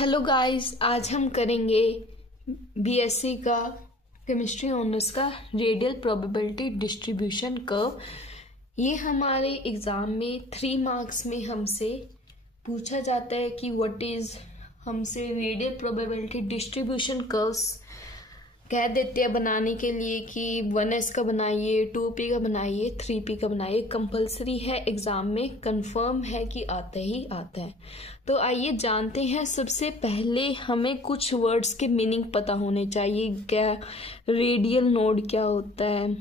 Hello guys, आज हम करेंगे बीएससी का केमिस्ट्री ऑनर्स का रेडियल प्रोबेबिलिटी डिस्ट्रीब्यूशन कर्व। ये हमारे एग्ज़ाम में 3 मार्क्स में हमसे पूछा जाता है कि व्हाट इज़, हमसे रेडियल प्रोबेबिलिटी डिस्ट्रीब्यूशन कर्व्स कह देते हैं बनाने के लिए कि 1s का बनाइए, 2p का बनाइए, 3p का बनाइए। कंपलसरी है, एग्जाम में कंफर्म है कि आता ही आता है। तो आइए जानते हैं। सबसे पहले हमें कुछ वर्ड्स के मीनिंग पता होने चाहिए। क्या रेडियल नोड क्या होता है,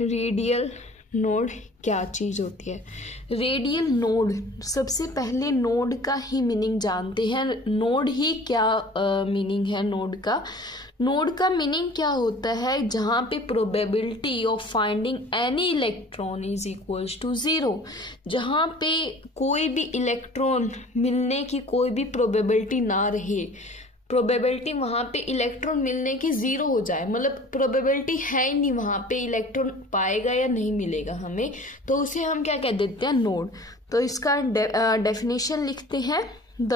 रेडियल नोड क्या चीज होती है। रेडियल नोड, सबसे पहले नोड का ही मीनिंग जानते हैं। नोड ही क्या मीनिंग है नोड का। नोड का मीनिंग क्या होता है, जहां पे probability of finding any electron is equals to 0। जहां पे कोई भी इलेक्ट्रॉन मिलने की कोई भी प्रोबेबिलिटी ना रहे, प्रोबेबिलिटी वहां पे इलेक्ट्रॉन मिलने की 0 हो जाए, मतलब प्रोबेबिलिटी है ही नहीं वहां पे इलेक्ट्रॉन पाएगा या नहीं मिलेगा हमें, तो उसे हम क्या कह देते हैं, नोड। तो इसका डेफिनेशन लिखते हैं। The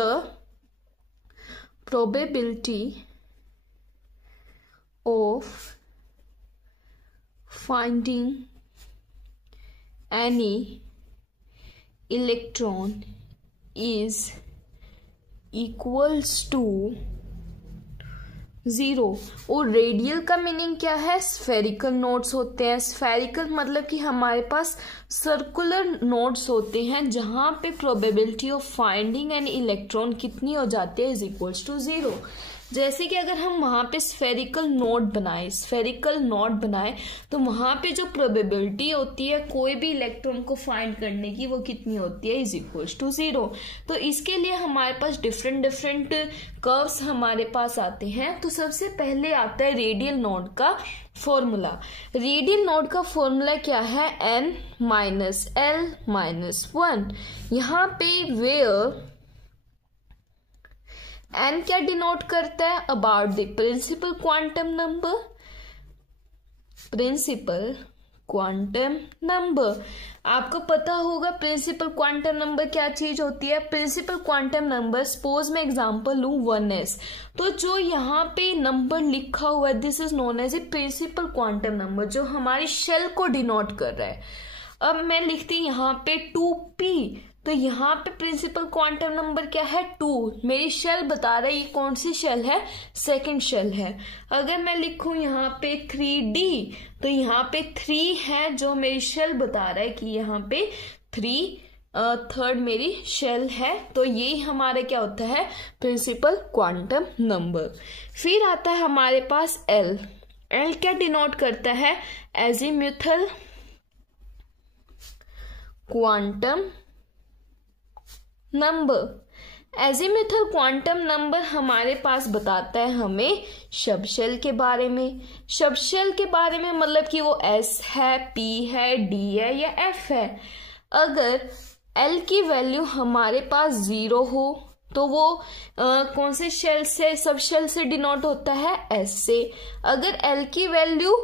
probability of finding any electron is equals to 0। और रेडियल का मीनिंग क्या है, स्फेरिकल नोड्स होते हैं। स्फेरिकल मतलब कि हमारे पास सर्कुलर नोड्स होते हैं जहां पे probability of finding an electron कितनी हो जाती है, इज इक्वल्स टू 0। जैसे कि अगर हम वहां पे स्फेरिकल नोड बनाए तो वहां पे जो प्रोबेबिलिटी होती है कोई भी इलेक्ट्रॉन को फाइंड करने की, वो कितनी होती है, इज इक्वल्स टू 0। तो इसके लिए हमारे पास डिफरेंट कर्व्स हमारे पास आते हैं। तो सबसे पहले आता है रेडियल नोड का फॉर्मूला। रेडियल नोड का फॉर्मूला क्या है, n माइनस l माइनस 1। यहाँ पे वेयर n क्या डिनोट करता है, about the principal quantum number. Principal quantum number, आपको पता होगा प्रिंसिपल क्वांटम नंबर क्या चीज होती है। प्रिंसिपल क्वांटम नंबर, सपोज मैं एग्जांपल लूं 1s, तो जो यहाँ पे नंबर लिखा हुआ है this is known as a principal quantum number, जो हमारी शेल को डिनोट कर रहा है। अब मैं लिखती यहाँ पे 2p, तो यहाँ पे प्रिंसिपल क्वांटम नंबर क्या है, 2। मेरी शेल बता रहा है ये कौन सी शेल है, सेकंड शेल है। अगर मैं लिखूं यहाँ पे 3d, तो यहाँ पे 3 है जो मेरी शेल बता रहा है कि यहाँ पे 3 थर्ड मेरी शेल है। तो ये हमारा क्या होता है, प्रिंसिपल क्वांटम नंबर। फिर आता है हमारे पास l। l क्या डिनोट करता है, azimuthal quantum number. Azimuthal quantum number हमारे पास बताता है हमें सब शेल के बारे में। सब शेल के बारे में मतलब कि वो s है, p है, d है या f है। अगर l की वैल्यू हमारे पास 0 हो तो वो कौन से शेल से, सब शेल से डिनोट होता है, s से। अगर l की वैल्यू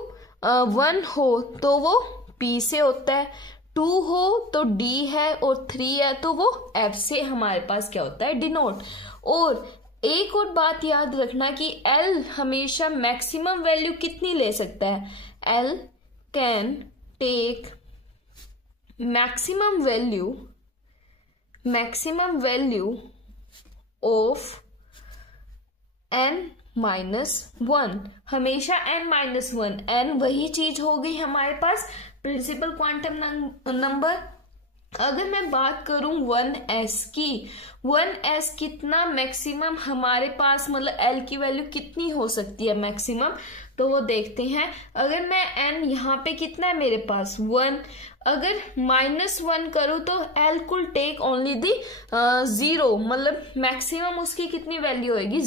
1 हो तो वो p से होता है, 2 हो तो d है, और 3 है तो वो f से हमारे पास क्या होता है, डिनोट। और एक और बात याद रखना कि l हमेशा मैक्सिमम वैल्यू कितनी ले सकता है, l can take maximum value of n minus 1। हमेशा n माइनस 1, n वही चीज हो गई हमारे पास प्रिंसिपल क्वांटम नंबर। अगर मैं बात करूं 1s की, 1s कितना मैक्सिमम हमारे पास, मतलब l की वैल्यू कितनी हो सकती है मैक्सिमम, तो वो देखते हैं। अगर मैं n यहाँ पे कितना है मेरे पास 1, अगर -1 करूँ तो l कुल टेक ओनली दी 0, मतलब मैक्सिमम उसकी कितनी वैल्यू होगी,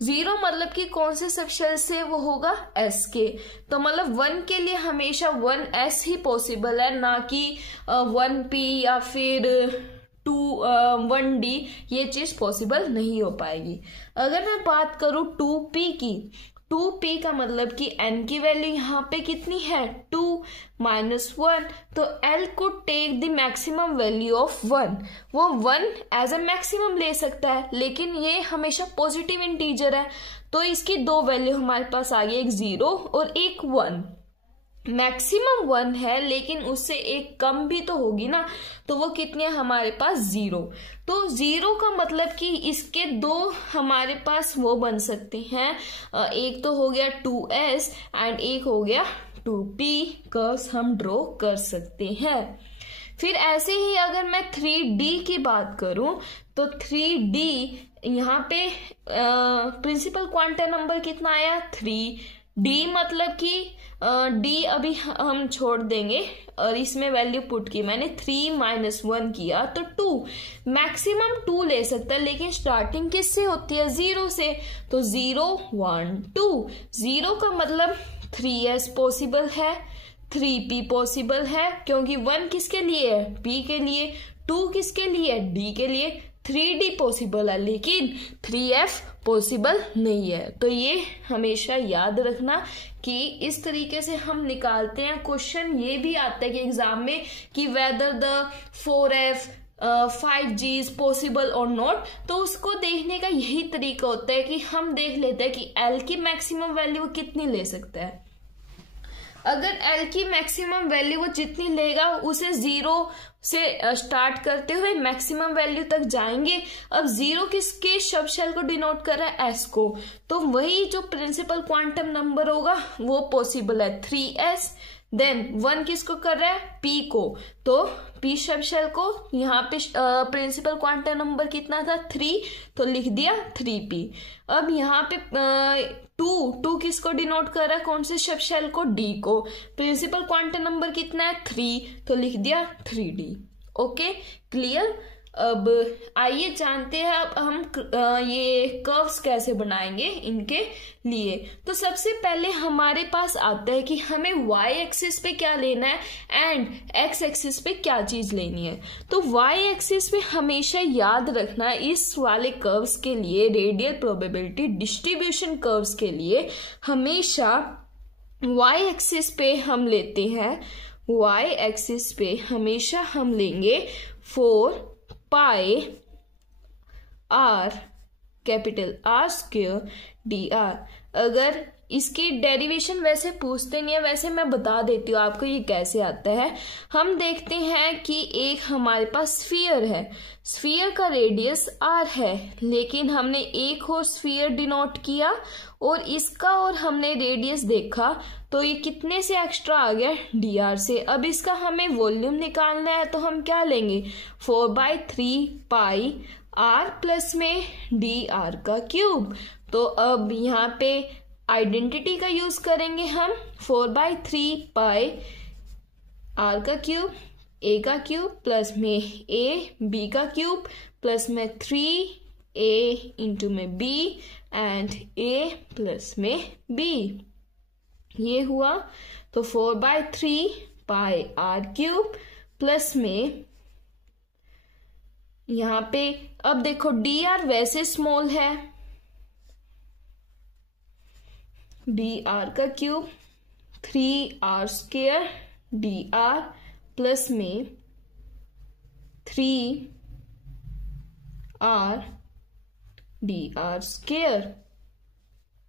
0 मतलब कि कौन से सब शेल से वो होगा, s के। तो मतलब 1 के लिए हमेशा 1s ही पॉसिबल है, ना कि 1p या फिर 1d, ये चीज पॉसिबल नहीं हो पाएगी। अगर मैं बात करूं 2p की, 2p का मतलब कि n की वैल्यू यहाँ पे कितनी है 2 माइनस 1, तो l को take the maximum value of 1, वो 1 एज ए मैक्सिमम ले सकता है, लेकिन ये हमेशा पॉजिटिव इंटीजर है, तो इसकी दो वैल्यू हमारे पास आ गई, एक 0 और एक 1। मैक्सिमम 1 है लेकिन उससे एक कम भी तो होगी ना, तो वो कितनी है हमारे पास 0। तो 0 का मतलब कि इसके दो हमारे पास वो बन सकते हैं, एक तो हो गया 2s एंड एक हो गया 2p कर्व्स हम ड्रॉ कर सकते हैं। फिर ऐसे ही अगर मैं 3D की बात करूं तो 3D यहाँ पे प्रिंसिपल क्वांटम नंबर कितना आया 3D, मतलब कि D अभी हम छोड़ देंगे और इसमें वैल्यू पुट की मैंने 3 माइनस 1 किया तो 2, मैक्सिमम 2 ले सकता है, लेकिन स्टार्टिंग किससे होती है 0 से, तो 0 1 2, 0 का मतलब 3s पॉसिबल है, 3p पॉसिबल है क्योंकि 1 किसके लिए है p के लिए, 2 किसके लिए है d के लिए, 3d पॉसिबल है लेकिन 3f पॉसिबल नहीं है। तो ये हमेशा याद रखना कि इस तरीके से हम निकालते हैं। क्वेश्चन ये भी आता है कि एग्जाम में कि whether the 4f 5g is possible और नॉट, तो उसको देखने का यही तरीका होता है कि हम देख लेते हैं कि l की मैक्सिमम वैल्यू कितनी ले सकता है। अगर L की मैक्सिमम वैल्यू वो जितनी लेगा उसे 0 से स्टार्ट करते हुए मैक्सिमम वैल्यू तक जाएंगे। अब 0 किसके शब्द शेल को डिनोट कर रहा है s को, तो वही जो प्रिंसिपल क्वांटम नंबर होगा वो पॉसिबल है 3s। देन 1 किसको कर रहा है p को, तो p शब्द शेल को यहाँ पे प्रिंसिपल क्वांटम नंबर कितना था 3, तो लिख दिया 3p। अब यहाँ पे 2 किसको डिनोट कर रहा है, कौन से शब्द शेल को, d को, प्रिंसिपल क्वांटम नंबर कितना है 3, तो लिख दिया 3d। Okay clear. अब आइए जानते हैं अब हम ये कर्व्स कैसे बनाएंगे इनके लिए। तो सबसे पहले हमारे पास आता है कि हमें y एक्सिस पे क्या लेना है एंड x एक्सिस पे क्या चीज लेनी है। तो y एक्सिस पे हमेशा याद रखना इस वाले कर्व्स के लिए, रेडियल प्रोबेबिलिटी डिस्ट्रीब्यूशन कर्व्स के लिए हमेशा y एक्सिस पे हम लेते हैं, y एक्सिस पे हमेशा हम लेंगे 4 pi r capital R square dr। अगर इसकी डेरिवेशन वैसे पूछते नहीं है, वैसे मैं बता देती हूँ आपको ये कैसे आता है। हम देखते हैं कि एक हमारे पास स्फीयर है, स्फीयर का रेडियस r है, लेकिन हमने एक और स्फीयर डिनोट किया और इसका और हमने रेडियस देखा तो ये कितने से एक्स्ट्रा आ गया dr से। अब इसका हमें वॉल्यूम निकालना है तो हम क्या लेंगे 4/3 पाई r प्लस में dr का क्यूब। तो अब यहाँ पे आइडेंटिटी का यूज करेंगे हम, 4/3 पाई r का क्यूब a का क्यूब प्लस में a b का क्यूब प्लस में 3a इंटू में b एंड a प्लस में b, ये हुआ। तो 4/3 पाई r क्यूब प्लस में यहाँ पे अब देखो dr वैसे स्मॉल है, dr का cube 3r square dr plus में 3r dr स्क्वायर,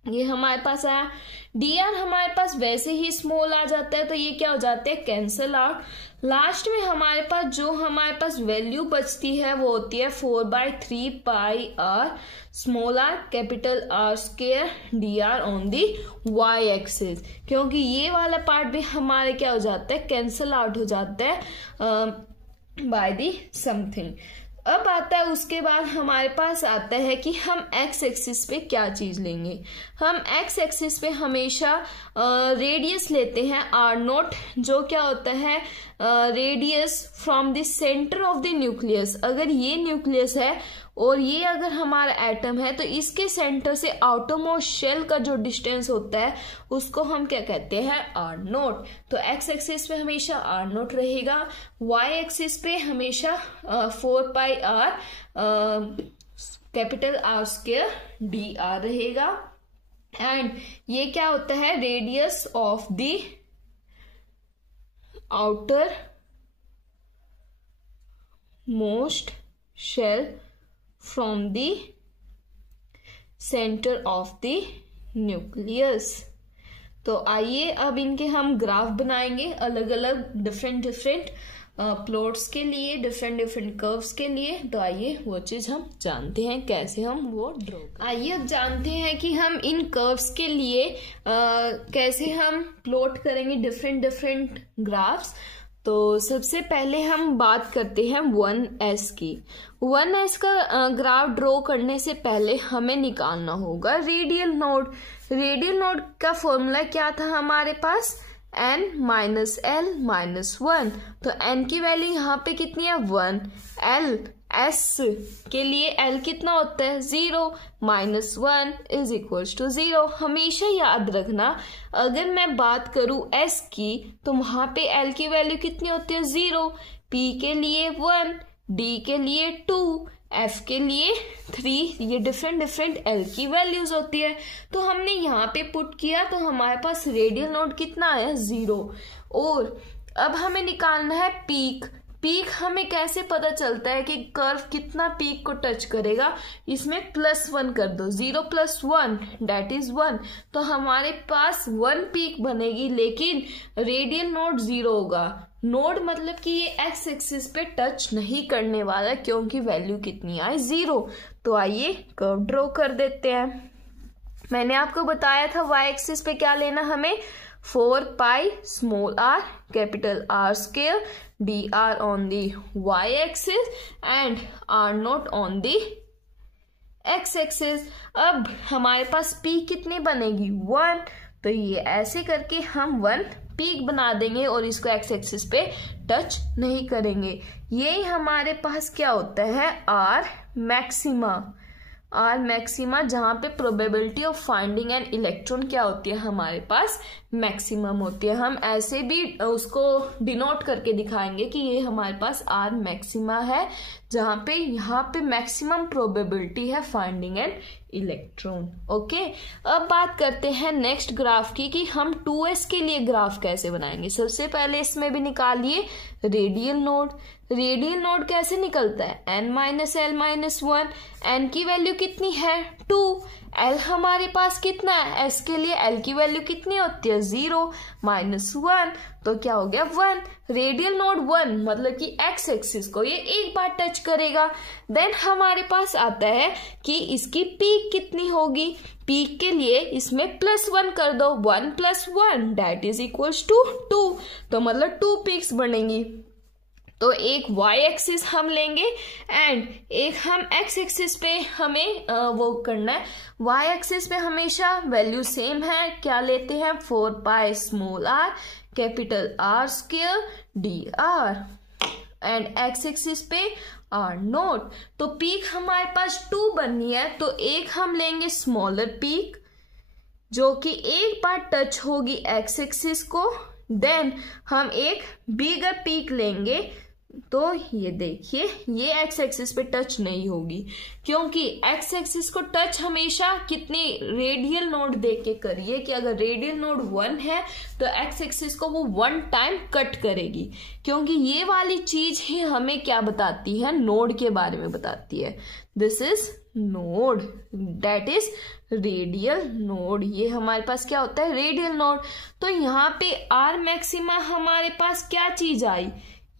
ये हमारे पास आया। dr हमारे पास वैसे ही स्मॉल आ जाता है तो ये क्या हो जाते हैं कैंसल आउट। लास्ट में हमारे पास जो हमारे पास वैल्यू बचती है वो होती है 4/3 पाई r small r capital R square dr on the y axis, क्योंकि ये वाला पार्ट भी हमारे क्या हो जाता है कैंसल आउट हो जाता है बाय दी समथिंग। अब आता है उसके बाद हमारे पास आता है कि हम x एक्सिस पे क्या चीज लेंगे। हम x एक्सिस पे हमेशा रेडियस लेते हैं r0, जो क्या होता है radius from the centre of the nucleus. अगर ये न्यूक्लियस है और ये अगर हमारा एटम है तो इसके सेंटर से आउटरमोस्ट शेल का जो डिस्टेंस होता है उसको हम क्या कहते हैं r0। तो x एक्सिस पे हमेशा r0 रहेगा, y एक्सिस पे हमेशा 4 pi r capital R square dr रहेगा। एंड ये क्या होता है, radius of the outermost shell from the centre of the nucleus. तो आइए अब इनके हम ग्राफ बनाएंगे अलग अलग डिफरेंट प्लॉट्स के लिए, डिफरेंट कर्व्स के लिए। तो आइए वो चीज हम जानते हैं कैसे हम वो ड्रॉ। आइए अब जानते हैं कि हम इन कर्व्स के लिए कैसे हम प्लॉट करेंगे डिफरेंट ग्राफ्स। तो सबसे पहले हम बात करते हैं 1s की। 1s का ग्राफ ड्रॉ करने से पहले हमें निकालना होगा रेडियल नोड। रेडियल नोड का फॉर्मूला क्या था हमारे पास, n माइनस l माइनस 1। तो n की वैल्यू यहाँ पे कितनी है 1, l s के लिए l कितना होता है 0, माइनस 1 इज इक्वल्स टू 0। हमेशा याद रखना अगर मैं बात करूं s की तो वहां पे l की वैल्यू कितनी होती है 0, p के लिए 1, d के लिए 2, f के लिए 3। ये डिफरेंट l की वैल्यूज होती है। तो हमने यहाँ पे पुट किया तो हमारे पास रेडियल नोड कितना आया 0। और अब हमें निकालना है पीक। पीक हमें कैसे पता चलता है कि कर्व कितना पीक को टच करेगा, इसमें +1 कर दो, 0 + 1 दैट इज 1। तो हमारे पास 1 पीक बनेगी, लेकिन रेडियल नोड 0 होगा। नोड मतलब कि ये एक्स एक्सिस पे टच नहीं करने वाला, क्योंकि वैल्यू कितनी आई 0। तो आइए कर्व ड्रॉ कर देते हैं। मैंने आपको बताया था वाई एक्सिस पे क्या लेना हमें, 4 pi small r capital R square dr on the y axis and r0 on the x axis. अब हमारे पास p कितनी बनेगी 1। तो ये ऐसे करके हम 1 पीक बना देंगे और इसको एक्स एक्सिस पे टच नहीं करेंगे। ये हमारे पास क्या होता है r मैक्सिमा, जहां पे probability of finding an electron क्या होती है हमारे पास मैक्सिमम होती है। हम ऐसे भी उसको डिनोट करके दिखाएंगे कि ये हमारे पास r मैक्सिमा है, जहां पे यहाँ पे मैक्सिमम प्रोबेबिलिटी है फाइंडिंग एन इलेक्ट्रॉन। ओके, अब बात करते हैं नेक्स्ट ग्राफ की कि हम 2s के लिए ग्राफ कैसे बनाएंगे। सबसे पहले इसमें भी निकालिए रेडियल नोड। रेडियल नोड कैसे निकलता है, n minus l minus 1। n की वैल्यू कितनी है 2, l हमारे पास कितना है, s के लिए l की वैल्यू कितनी होती है 0, माइनस 1। तो क्या हो गया 1। रेडियल नोड 1 मतलब कि x एक्सिस को ये एक बार टच करेगा। देन हमारे पास आता है कि इसकी पीक कितनी होगी। पीक के लिए इसमें +1 कर दो, 1 + 1 दैट इज इक्वल्स टू 2। तो मतलब 2 पीक्स बनेंगी। तो एक y एक्सिस हम लेंगे एंड एक हम x एक्सिस पे हमें वो करना है। y एक्सिस पे हमेशा वैल्यू सेम है, क्या लेते हैं 4 pi small r capital R square dr and x axis पे r0। तो पीक हमारे पास 2 बननी है, तो एक हम लेंगे स्मॉलर पीक जो कि एक बार टच होगी x एक्सिस को। देन हम एक बिगर पीक लेंगे, तो ये देखिए ये x एक्सिस पे टच नहीं होगी, क्योंकि x एक्सिस को टच हमेशा कितनी रेडियल नोड देख के करिए कि अगर रेडियल नोड 1 है तो x एक्सिस को वो 1 टाइम कट करेगी, क्योंकि ये वाली चीज ही हमें क्या बताती है, नोड के बारे में बताती है। This is node that is radial node. ये हमारे पास क्या होता है रेडियल नोड। तो यहाँ पे r मैक्सिमा हमारे पास क्या चीज आई,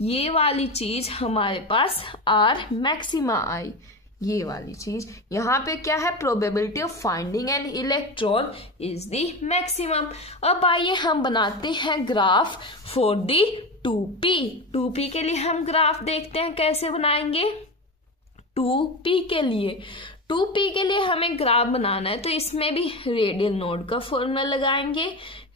ये वाली चीज हमारे पास r मैक्सिमा आई, ये वाली चीज। यहाँ पे क्या है, probability of finding an electron is the maximum. अब आइए हम बनाते हैं graph for the 2p। 2p के लिए हम ग्राफ देखते हैं कैसे बनाएंगे। 2p के लिए हमें ग्राफ बनाना है, तो इसमें भी रेडियल नोड का फॉर्मूला लगाएंगे।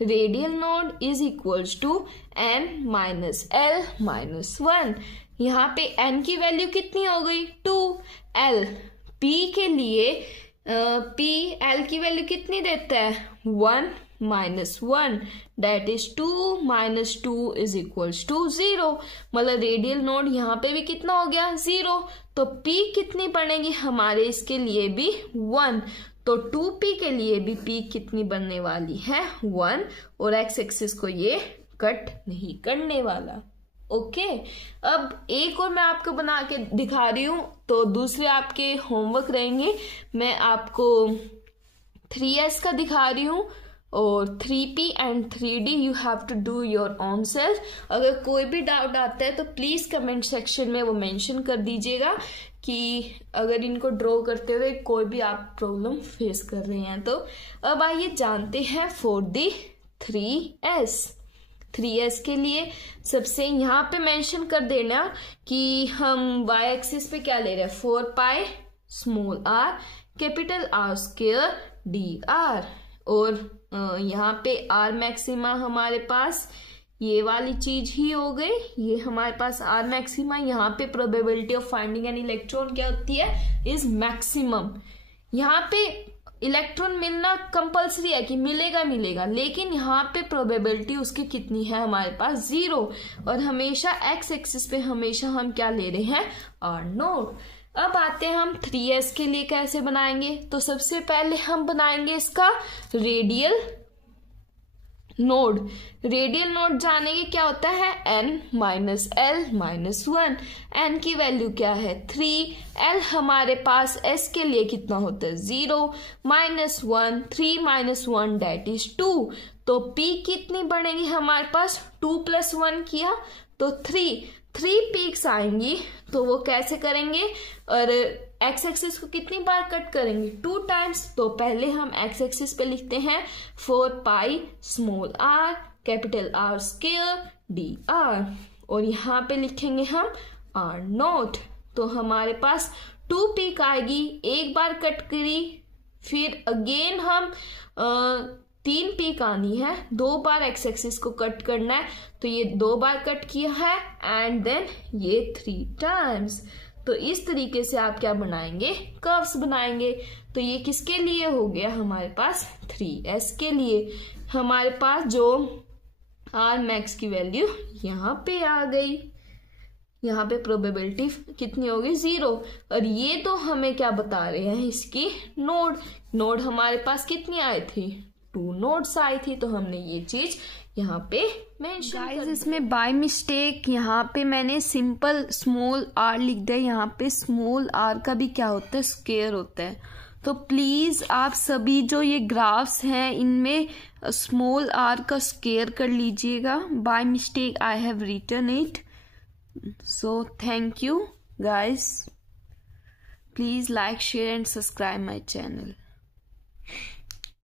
Radial node is equals to n minus l minus 1। यहाँ पे n की वैल्यू कितनी हो गई 2, l p के लिए p l की वैल्यू कितनी देता है 1 minus 1 that is 2 minus 2 is equals to 0। मतलब रेडियल नोड यहाँ पे भी कितना हो गया 0। तो p कितनी पड़ेगी हमारे इसके लिए भी 1। तो 2p के लिए भी p कितनी बनने वाली है 1, और x एक्सिस को ये कट नहीं करने वाला। ओके, अब एक और मैं आपको बना के दिखा रही हूं, तो दूसरे आपके होमवर्क रहेंगे। मैं आपको 3s का दिखा रही हूं और 3p and 3d you have to do your own self. अगर कोई भी डाउट आता है तो प्लीज कमेंट सेक्शन में वो मेंशन कर दीजिएगा कि अगर इनको ड्रॉ करते हुए कोई भी आप प्रॉब्लम फेस कर रहे हैं तो। अब आइए जानते हैं फॉर दी 3s के लिए सबसे यहाँ पे मेंशन कर देना कि हम y एक्सिस पे क्या ले रहे हैं 4 small r capital R square dr, और यहाँ पे r मैक्सिमा हमारे पास ये वाली चीज ही हो गई, ये हमारे पास r मैक्सिमा। यहाँ पे probability of finding an electron क्या होती है इज मैक्सिमम। यहाँ पे इलेक्ट्रॉन मिलना कंपलसरी है कि मिलेगा, लेकिन यहाँ पे प्रोबेबिलिटी उसकी कितनी है हमारे पास 0, और हमेशा x एक्सिस पे हमेशा हम क्या ले रहे हैं r0। अब आते हैं हम 3s के लिए कैसे बनाएंगे। तो सबसे पहले हम बनाएंगे इसका रेडियल नोड। रेडियल नोड जानेंगे क्या होता है n minus l minus 1। n की वैल्यू क्या है 3, l हमारे पास s के लिए कितना होता है 0, माइनस 1, 3 माइनस 1 डेट इज 2। तो p कितनी बनेगी हमारे पास 2 प्लस 1 किया तो 3 पीक्स आएंगी। तो वो कैसे करेंगे, और x एक्सिस को कितनी बार कट करेंगे 2 टाइम्स। तो पहले हम x एक्सिस पे लिखते हैं 4 small r capital R square dr, और यहाँ पे लिखेंगे हम r0। तो हमारे पास 2 पीक आएगी, एक बार कट करी, फिर अगेन हम 3 पीक आनी है, 2 बार x एक्सिस को कट करना है। तो ये 2 बार कट किया है एंड देन ये 3 टाइम्स। तो इस तरीके से आप क्या बनाएंगे कर्व्स बनाएंगे। तो ये किसके लिए हो गया हमारे पास 3s के लिए। हमारे पास जो r मैक्स की वैल्यू यहाँ पे आ गई, यहाँ पे प्रोबेबिलिटी कितनी होगी 0, और ये तो हमें क्या बता रहे हैं इसकी नोड हमारे पास कितनी आई थी 2 नोड्स आई थी। तो हमने ये चीज यहाँ पे मेंशन गाइस, इसमें बाय मिस्टेक यहाँ पे मैंने सिंपल स्मॉल r लिख दिया। यहाँ पे स्मॉल r का भी क्या होता है स्क्वायर होता है। तो प्लीज आप सभी जो ये ग्राफ्स हैं इनमें स्मॉल r का स्क्वायर कर लीजिएगा। By mistake I have written it, so thank you guys. Please like share and subscribe my channel.